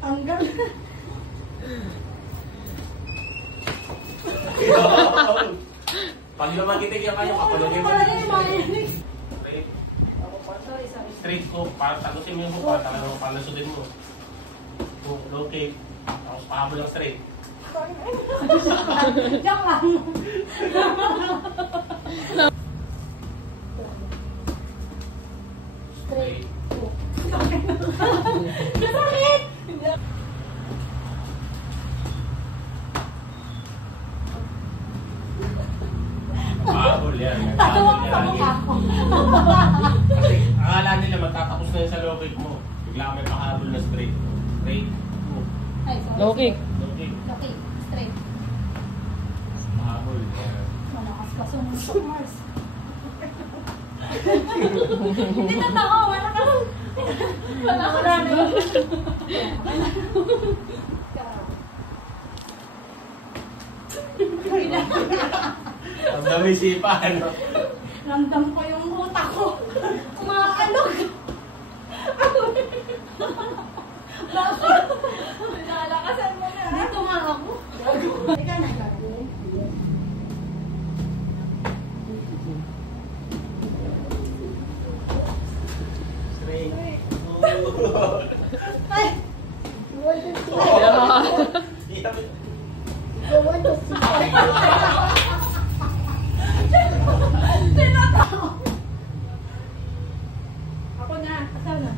Hanggang. Pag lumagitig yan kayo, kapalugin mo. Straight ko, para tagusin mo yung mukha, talagang palasudin mo. Low kick, tapos pahabol lang straight. Diyan lang. Straight. Kasakit! Pahabol yan. Tatawa ko sa mukha ko. Kasi akala nila magtatapos na yun sa low kick mo. Bigla may pahabol na straight. Straight. Ay, sorry. Low kick. Low kick. Okay, straight. Pahabol. Malakas ka sumunod, Mars. Hindi na tao, wala ka. Wala na. Ang dami sipan. Ramdam ko yung utak ko. Kumakanog. Bakit? Nalakasan mo na. Dito nga ako. Ika na, gagawin. Straight. Ay! Ako na. Asal na?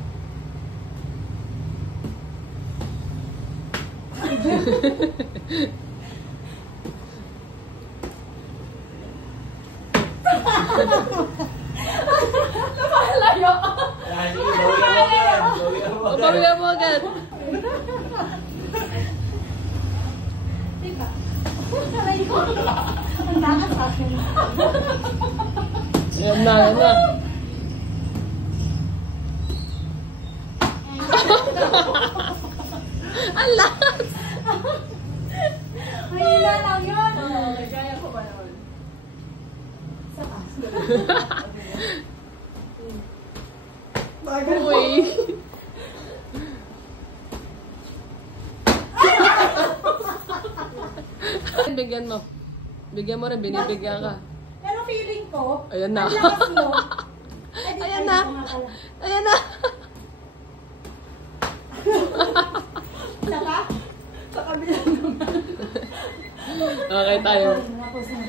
Lumalayo! Pabila mo agad. Diba? Aray ko. Ang takas sa akin. Yan na, yan na. Ang lakas! Mahina lang yun. Oo, kaya ko ba naman? Sa taas. Uy! Bigyan mo. Bigyan mo rin, binibigyan ka. Pero feeling ko, Ayan na. ang lakas mo. Ayan na. Ayan na. Saka? Sa kabila naman. Okay tayo. Tapos na.